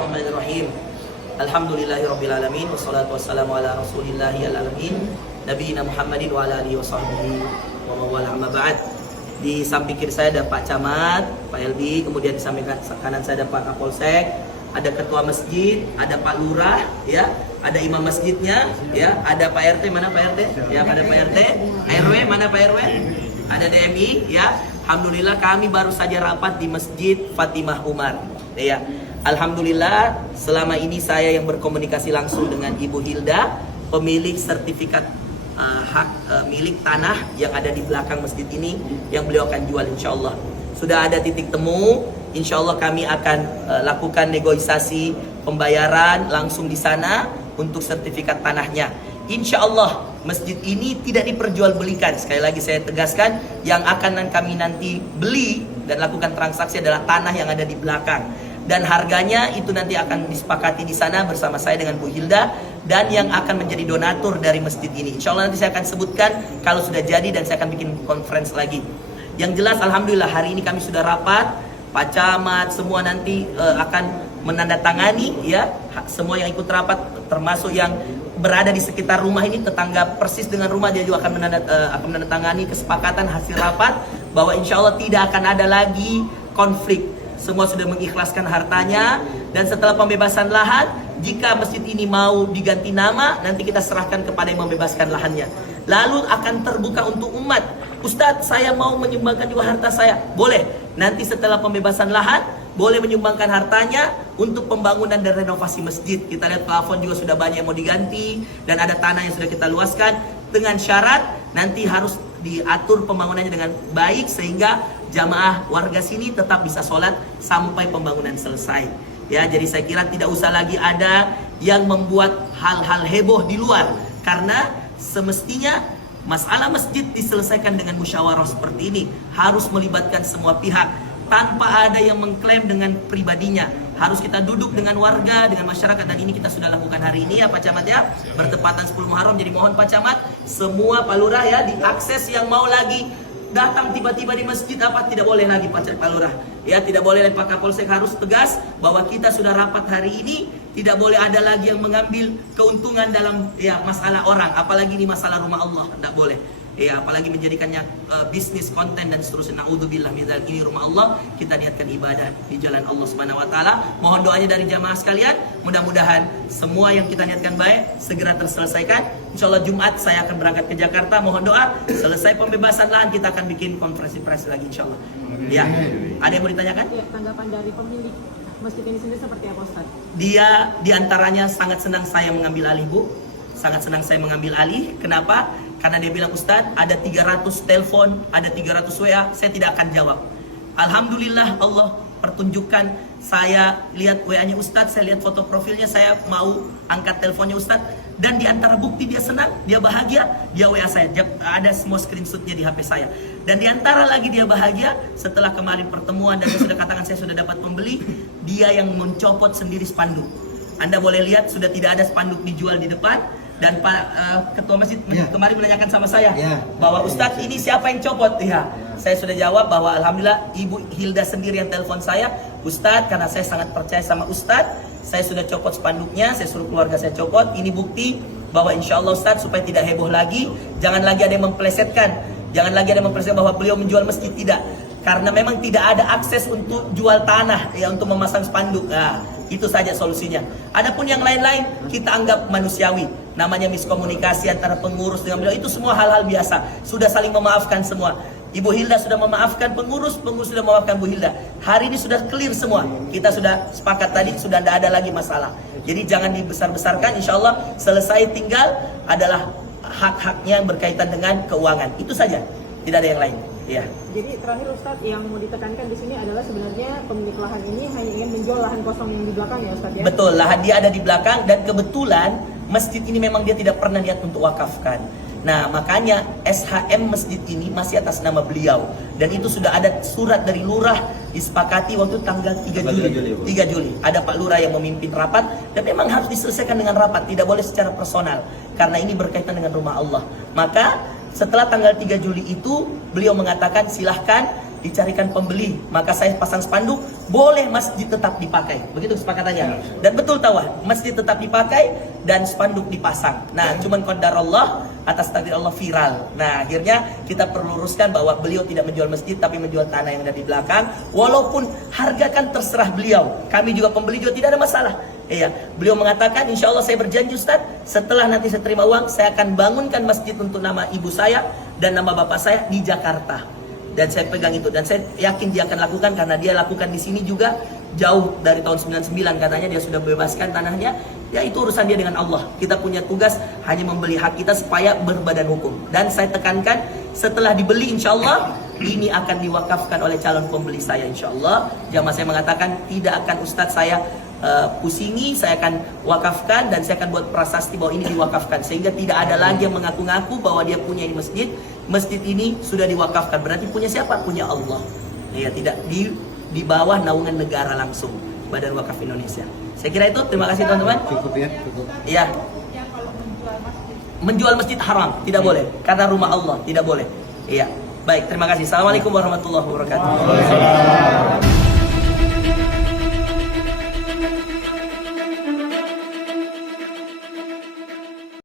Bismillahirrahmanirrahim. Alhamdulillahirrabbilalamin. Wassalatu wassalamu ala rasulillahi al-alamin Nabiyina Muhammadin wa ala alihi wa sahbihi wa mawala amma ba'd. Di samping kiri saya ada Pak Camat, Pak LB. Kemudian di samping kanan saya ada Pak Kapolsek, ada Ketua Masjid, ada Pak Lurah, ya, ada Imam Masjidnya, ya, ada Pak RT. Mana Pak RT? Ya, ada Pak RT. RW, mana Pak RW? Ada DMI, ya. Alhamdulillah kami baru saja rapat di Masjid Fatimah Umar, ya. Alhamdulillah selama ini saya yang berkomunikasi langsung dengan Ibu Hilda, pemilik sertifikat hak milik tanah yang ada di belakang masjid ini yang beliau akan jual insyaallah. Sudah ada titik temu, insyaallah kami akan lakukan negosiasi pembayaran langsung di sana untuk sertifikat tanahnya. Insyaallah masjid ini tidak diperjualbelikan. Sekali lagi saya tegaskan, yang akan kami nanti beli dan lakukan transaksi adalah tanah yang ada di belakang. Dan harganya itu nanti akan disepakati di sana bersama saya dengan Bu Hilda dan yang akan menjadi donatur dari masjid ini. Insya Allah nanti saya akan sebutkan kalau sudah jadi dan saya akan bikin conference lagi. Yang jelas alhamdulillah hari ini kami sudah rapat, Pak Camat semua nanti akan menandatangani, ya, semua yang ikut rapat termasuk yang berada di sekitar rumah ini, tetangga persis dengan rumah, dia juga akan menandatangani kesepakatan hasil rapat bahwa insya Allah tidak akan ada lagi konflik. Semua sudah mengikhlaskan hartanya, dan setelah pembebasan lahan, jika masjid ini mau diganti nama, nanti kita serahkan kepada yang membebaskan lahannya. Lalu akan terbuka untuk umat. Ustadz, saya mau menyumbangkan juga harta saya. Boleh. Nanti setelah pembebasan lahan, boleh menyumbangkan hartanya untuk pembangunan dan renovasi masjid. Kita lihat plafon juga sudah banyak yang mau diganti, dan ada tanah yang sudah kita luaskan, dengan syarat nanti harus diatur pembangunannya dengan baik sehingga jamaah warga sini tetap bisa sholat sampai pembangunan selesai. Ya, jadi saya kira tidak usah lagi ada yang membuat hal-hal heboh di luar, karena semestinya masalah masjid diselesaikan dengan musyawarah seperti ini, harus melibatkan semua pihak tanpa ada yang mengklaim dengan pribadinya. Harus kita duduk dengan warga, dengan masyarakat, dan ini kita sudah lakukan hari ini, ya Pak Camat, ya, bertepatan 10 Muharram. Jadi mohon Pak Camat, semua Pak Lurah, ya, diakses yang mau lagi datang tiba-tiba di masjid apa tidak boleh lagi Pak Lurah, ya, tidak boleh. Pak Kapolsek harus tegas bahwa kita sudah rapat hari ini, tidak boleh ada lagi yang mengambil keuntungan dalam, ya, masalah orang, apalagi ini masalah rumah Allah, tidak boleh, ya, apalagi menjadikannya bisnis, konten dan seterusnya. Naudzubillah min dzalik. Ini rumah Allah, kita niatkan ibadah di jalan Allah Subhanahu wa taala. Mohon doanya dari jamaah sekalian, mudah-mudahan semua yang kita niatkan baik segera terselesaikan. Insyaallah Jumat saya akan berangkat ke Jakarta. Mohon doa, selesai pembebasan lahan kita akan bikin konferensi pers lagi insyaallah. Ya. Ada yang mau ditanyakan? Ya, tanggapan dari pemilik masjid ini sendiri seperti apa, Ustaz? Dia diantaranya sangat senang saya mengambil alih, Bu. Sangat senang saya mengambil alih. Kenapa? Karena dia bilang, Ustadz, ada 300 telepon, ada 300 WA, saya tidak akan jawab. Alhamdulillah Allah pertunjukkan, saya lihat WA-nya Ustadz, saya lihat foto profilnya, saya mau angkat teleponnya Ustadz, dan di antara bukti dia senang, dia bahagia, dia WA saya, ada semua screenshotnya di HP saya. Dan di antara lagi dia bahagia, setelah kemarin pertemuan dan saya sudah katakan saya sudah dapat membeli, dia yang mencopot sendiri spanduk. Anda boleh lihat sudah tidak ada spanduk dijual di depan. Dan Pak Ketua Masjid kemarin menanyakan sama saya bahwa Ustadz ini siapa yang copot? Ya, saya sudah jawab bahwa alhamdulillah Ibu Hilda sendiri yang telepon saya, Ustadz, karena saya sangat percaya sama Ustadz, saya sudah copot spanduknya, saya suruh keluarga saya copot. Ini bukti bahwa insya Allah Ustadz, supaya tidak heboh lagi, jangan lagi ada yang memplesetkan, jangan lagi ada yang memplesetkan bahwa beliau menjual masjid, tidak. Karena memang tidak ada akses untuk jual tanah, ya, untuk memasang spanduk. Nah, itu saja solusinya. Adapun yang lain-lain kita anggap manusiawi. Namanya miskomunikasi antara pengurus dengan beliau, itu semua hal-hal biasa. Sudah saling memaafkan semua. Ibu Hilda sudah memaafkan pengurus, pengurus sudah memaafkan Bu Hilda. Hari ini sudah clear semua. Kita sudah sepakat tadi, sudah tidak ada lagi masalah. Jadi jangan dibesar-besarkan. Insya Allah selesai, tinggal adalah hak-haknya yang berkaitan dengan keuangan. Itu saja, tidak ada yang lain. Ya. Jadi terakhir Ustadz, yang mau ditekankan di sini adalah sebenarnya pemilik lahan ini hanya ingin menjual lahan kosong yang di belakang, ya Ustadz, ya? Betul, lahan dia ada di belakang, dan kebetulan masjid ini memang dia tidak pernah niat untuk wakafkan. Nah, makanya SHM masjid ini masih atas nama beliau, dan itu sudah ada surat dari lurah disepakati waktu tanggal 3 Juli. Ada Pak Lurah yang memimpin rapat, dan memang harus diselesaikan dengan rapat, tidak boleh secara personal karena ini berkaitan dengan rumah Allah. Maka setelah tanggal 3 Juli itu beliau mengatakan silahkan dicarikan pembeli, maka saya pasang spanduk, boleh masjid tetap dipakai. Begitu kesepakatannya. Dan betul tawa, masjid tetap dipakai dan spanduk dipasang. Nah, cuman qadarullah, atas takdir Allah viral. Nah, akhirnya kita perlu luruskan bahwa beliau tidak menjual masjid tapi menjual tanah yang ada di belakang. Walaupun harga kan terserah beliau, kami juga pembeli juga tidak ada masalah. Iya, beliau mengatakan, insya Allah saya berjanji Ustaz, setelah nanti saya terima uang, saya akan bangunkan masjid untuk nama ibu saya dan nama bapak saya di Jakarta. Dan saya pegang itu, dan saya yakin dia akan lakukan karena dia lakukan di sini juga jauh dari tahun 99 katanya dia sudah bebaskan tanahnya. Ya itu urusan dia dengan Allah. Kita punya tugas hanya membeli hak kita supaya berbadan hukum. Dan saya tekankan, setelah dibeli insya Allah ini akan diwakafkan oleh calon pembeli saya insya Allah. Jamaah saya mengatakan tidak akan Ustadz saya pusingi, saya akan wakafkan dan saya akan buat prasasti bahwa ini diwakafkan sehingga tidak ada lagi yang mengaku-ngaku bahwa dia punya ini masjid. Masjid ini sudah diwakafkan, berarti punya siapa? Punya Allah. Ya, tidak di bawah naungan negara langsung, Badan Wakaf Indonesia. Saya kira itu. Terima kasih teman-teman. Cukup ya, cukup. Iya. Menjual masjid haram, tidak boleh karena rumah Allah, tidak boleh. Iya. Baik, terima kasih. Assalamualaikum warahmatullahi wabarakatuh.